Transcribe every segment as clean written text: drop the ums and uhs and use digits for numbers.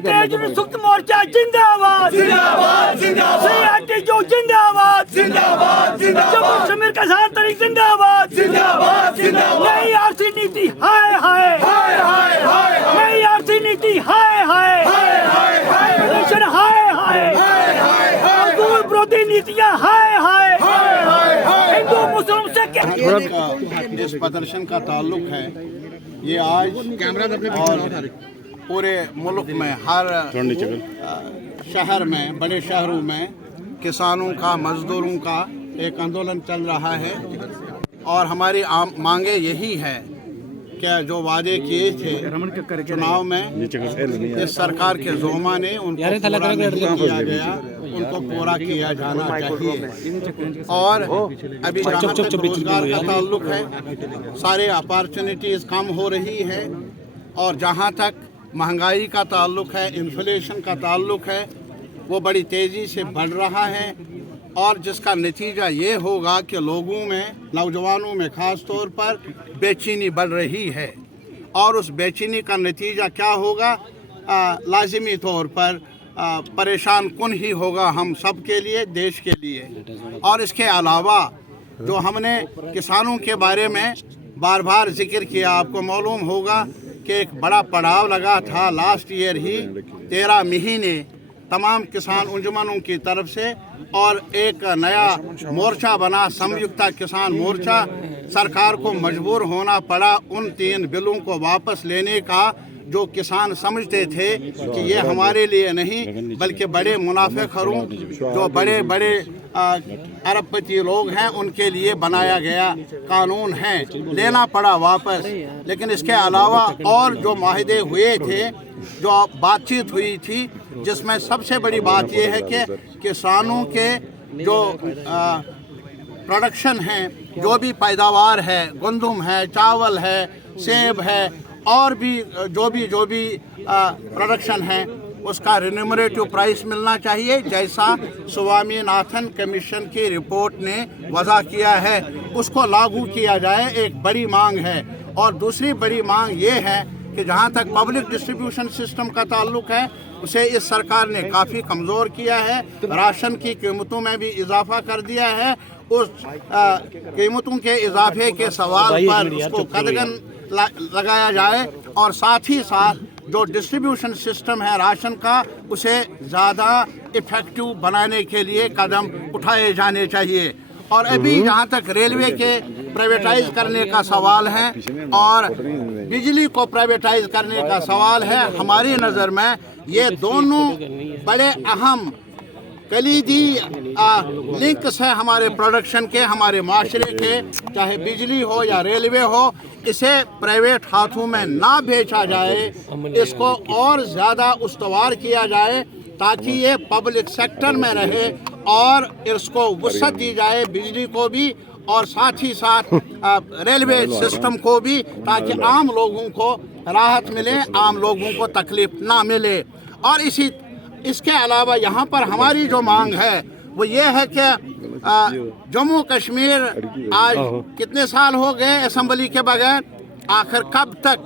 संयुक्त मोर्चा जिंदाबाद जिंदाबाद जिंदाबाद जिंदाबाद जिंदाबाद जम्मू कश्मीर किसान तहरीक जिंदाबाद जिंदाबाद जिंदाबाद नई आर्थिक नीति हाय हाय हाय हाय हाय नई आर्थिक नीति हाय हाय हाय हाय हाय हाय हाय हाय मजदूर विरोधी नीतियां हाय हाय हाय हाय हिंदू मुस्लिम से इस प्रदर्शन का ताल्लुक है ये आज और पूरे मुल्क में हर शहर में बड़े शहरों में किसानों का मजदूरों का एक आंदोलन चल रहा है और हमारी मांगे यही है कि जो वादे किए थे चुनाव में इस सरकार के ज़ोमा ने उनको पूरा नहीं किया गया उनको पूरा किया जाना चाहिए। और अभी जहाँ तक रोजगार का ताल्लुक है सारे अपॉर्चुनिटीज़ कम हो रही है और जहाँ तक महंगाई का ताल्लुक है इन्फ्लेशन का ताल्लुक है वो बड़ी तेज़ी से बढ़ रहा है और जिसका नतीजा ये होगा कि लोगों में नौजवानों में ख़ास तौर पर बेचैनी बढ़ रही है और उस बेचैनी का नतीजा क्या होगा लाजिमी तौर पर परेशान कुन ही होगा हम सब के लिए देश के लिए। और इसके अलावा जो हमने किसानों के बारे में बार बार जिक्र किया आपको मालूम होगा कि एक बड़ा पड़ाव लगा था लास्ट ईयर ही 13 महीने तमाम किसान अंजुमनों की तरफ से और एक नया मोर्चा बना संयुक्त किसान मोर्चा। सरकार को मजबूर होना पड़ा उन 3 बिलों को वापस लेने का जो किसान समझते थे कि ये हमारे लिए नहीं बल्कि बड़े मुनाफेखोरों जो बड़े बड़े अरबपति लोग हैं उनके लिए बनाया गया कानून है लेना पड़ा वापस। लेकिन इसके अलावा और जो माहिदे हुए थे जो बातचीत हुई थी जिसमें सबसे बड़ी बात यह है कि किसानों के जो प्रोडक्शन है जो भी पैदावार है गंदम है चावल है सेब है और भी जो भी प्रोडक्शन है उसका रिन्यूमरेटिव प्राइस मिलना चाहिए जैसा स्वामीनाथन कमीशन की रिपोर्ट ने वज़ा किया है उसको लागू किया जाए एक बड़ी मांग है। और दूसरी बड़ी मांग ये है कि जहाँ तक पब्लिक डिस्ट्रीब्यूशन सिस्टम का ताल्लुक है उसे इस सरकार ने काफ़ी कमज़ोर किया है राशन की कीमतों में भी इजाफा कर दिया है। उस कीमतों के इजाफे के सवाल पर उसको कदगन लगाया जाए और साथ ही साथ जो डिस्ट्रीब्यूशन सिस्टम है राशन का उसे ज़्यादा इफ़ेक्टिव बनाने के लिए कदम उठाए जाने चाहिए। और अभी जहाँ तक रेलवे के प्राइवेटाइज करने का सवाल है और बिजली को प्राइवेटाइज करने का सवाल है हमारी नज़र में ये दोनों बड़े अहम कलीदी लिंक्स है हमारे प्रोडक्शन के हमारे माशरे के चाहे बिजली हो या रेलवे हो इसे प्राइवेट हाथों में ना बेचा जाए इसको और ज़्यादा उस्तवार किया जाए ताकि ये पब्लिक सेक्टर में रहे और इसको वसअत दी जाए बिजली को भी और साथ ही साथ रेलवे सिस्टम को भी ताकि आम लोगों को राहत मिले आम लोगों को तकलीफ ना मिले। और इसके अलावा यहाँ पर हमारी जो मांग है वो ये है कि जम्मू कश्मीर आज कितने साल हो गए असेंबली के बगैर आखिर कब तक।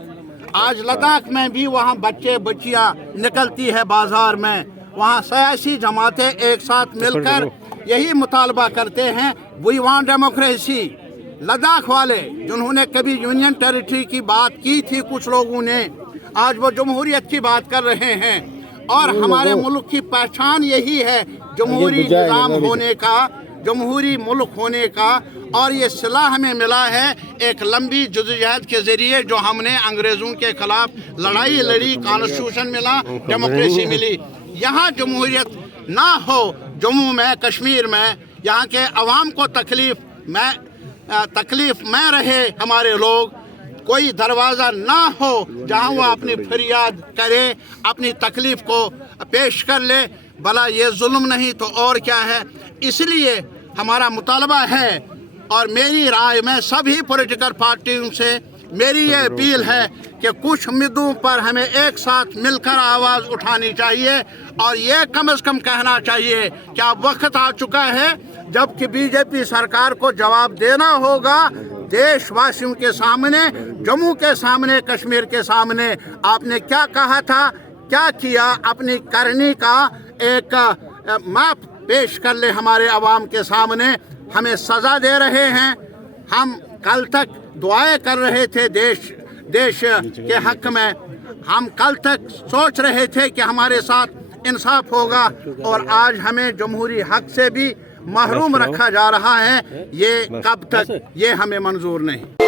आज लद्दाख में भी वहाँ बच्चे बच्चियाँ निकलती है बाजार में वहाँ सियासी जमातें एक साथ मिलकर यही मुतालबा करते हैं वी वांट डेमोक्रेसी। लद्दाख वाले जिन्होंने कभी यूनियन टेरिटरी की बात की थी कुछ लोगों ने आज वो जमहूरियत की बात कर रहे हैं और हमारे मुल्क की पहचान यही है जमहूरी निज़ाम होने का जमहूरी मुल्क होने का। और ये सिला हमें मिला है एक लंबी जदोजहद के ज़रिए जो हमने अंग्रेज़ों के ख़िलाफ़ लड़ाई लड़ी कॉन्स्टिट्यूशन मिला डेमोक्रेसी मिली। यहाँ जमहूरियत ना हो जम्मू में कश्मीर में यहाँ के अवाम को तकलीफ़ में रहे हमारे लोग कोई दरवाज़ा ना हो जहाँ वो अपनी फरियाद करे अपनी तकलीफ़ को पेश कर ले भला ये जुल्म नहीं तो और क्या है। इसलिए हमारा मुतालबा है और मेरी राय में सभी पॉलिटिकल पार्टियों से मेरी ये अपील है कि कुछ मुद्दों पर हमें एक साथ मिलकर आवाज़ उठानी चाहिए और ये कम से कम कहना चाहिए कि अब वक्त आ चुका है जबकि बीजेपी सरकार को जवाब देना होगा देशवासियों के सामने जम्मू के सामने कश्मीर के सामने। आपने क्या कहा था क्या किया, अपनी करनी का एक मैप पेश कर ले हमारे अवाम के सामने। हमें सज़ा दे रहे हैं। हम कल तक दुआएं कर रहे थे देश के हक में। हम कल तक सोच रहे थे कि हमारे साथ इंसाफ होगा, और आज हमें जमहूरी हक से भी महरूम रखा जा रहा है। ये कब तक, ये हमें मंजूर नहीं।